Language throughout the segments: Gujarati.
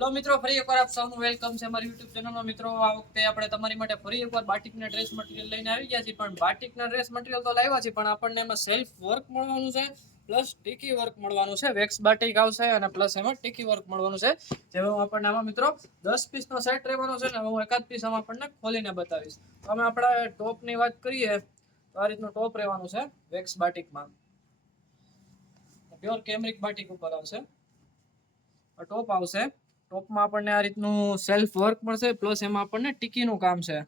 હલો મિત્રો, ફરી એકવાર આપ સૌનું વેલકમ છે અમારી યુટ્યુબ ચેનલમાં મિત્રો, આ વખતે આપણે તમારી માટે ફરી એકવાર બાટિકના ડ્રેસ મટીરિયલ લઈને આવી ગયા છીએ. પણ બાટિકના ડ્રેસ મટીરિયલ તો લાવ્યા છે પણ આપણને એમાં સેલ્ફ વર્ક મળવાનું છે પ્લસ ટીકી વર્ક મળવાનું છે. વેક્સ બાટિક આવશે અને પ્લસ એમાં ટીકી વર્ક મળવાનું છે. જેમાં આપણને આમાં મિત્રો, દસ પીસનો સેટ રહેવાનો છે ને હું એકાદ પીસ આમાં આપણને ખોલીને બતાવીશ. તો અમે આપણા ટોપની વાત કરીએ, તો આ રીતનું ટોપ રહેવાનું છે વેક્સ બાટિકમાં પ્યોર કેમરિક બાટિક ઉપર આવશે. ટોપ આવશે. ટોપમાં આપણને આ રીતનું સેલ્ફ વર્ક મળશે પ્લસ એમાં આપણને ટીકીનું કામ છે.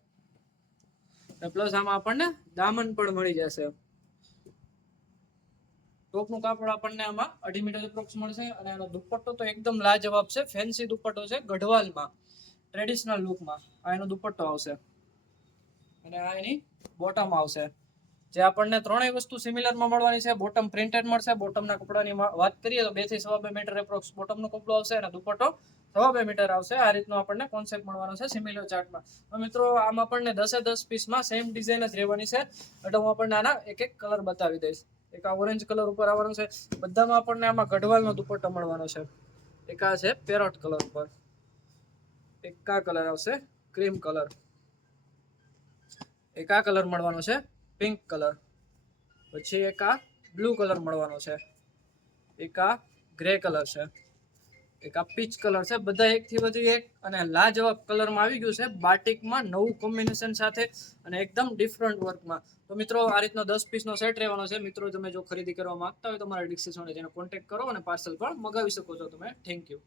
પ્લસ આમાં આપણને દામન પણ મળી જશે. ટોપનું કાપડ આપણને આમાં અઢી મીટર એપ્રોક્સ મળશે અને એનો દુપટ્ટો તો એકદમ લાજવાબ છે ફેન્સી દુપટ્ટો છે, ગઢવાલમાં ટ્રેડિશનલ લુકમાં આ એનો દુપટ્ટો આવશે. અને આ એની બોટમ આવશે. જે આપણને ત્રણેય વસ્તુ સિમિલરમાં મળવાની છે. બોટમ પ્રિન્ટેડ મળશે. બોટમના કપડાની વાત કરીએ તો બેથી સવા બે મીટર એપ્રોક્સ બોટમનો કપડો આવશે અને દુપટ્ટો સવા બે મીટર આવશે. આ રીતનો આપણને કોન્સેપ્ટ મળવાનો છે સિમિલર ચાર્ટમાં તો મિત્રો, આમ આપણને દસે દસ પીસમાં સેમ ડિઝાઇન જ રહેવાની છે. એટલે હું આપણને આના એક એક કલર બતાવી દઈશ. એક આ ઓરેન્જ કલર ઉપર આવવાનો છે. બધામાં આપણને આમાં ગઢવાલનો દુપટ્ટો મળવાનો છે. એક આ છે પેરોટ કલર ઉપર. એક આ કલર આવશે ક્રીમ કલર એક આ કલર મળવાનો છે. Pink colour. પછી એક આ બ્લુ કલર મળવાનો છે. એક આ ગ્રે કલર છે. એક આ પીચ કલર છે. બધા એકથી વધુ એક અને લાજવાબ કલરમાં આવી ગયું છે. બાટિકમાં નવું કોમ્બિનેશન સાથે અને એકદમ ડિફરન્ટ વર્કમાં તો મિત્રો, આ રીતનો દસ પીસનો સેટ રહેવાનો છે. મિત્રો, તમે જો ખરીદી કરવા માંગતા હોય તો મારા ડિસ્ક્રિપ્શનમાં જઈને કોન્ટેક્ટ કરો અને પાર્સલ પણ મગાવી શકો છો તમે. Thank you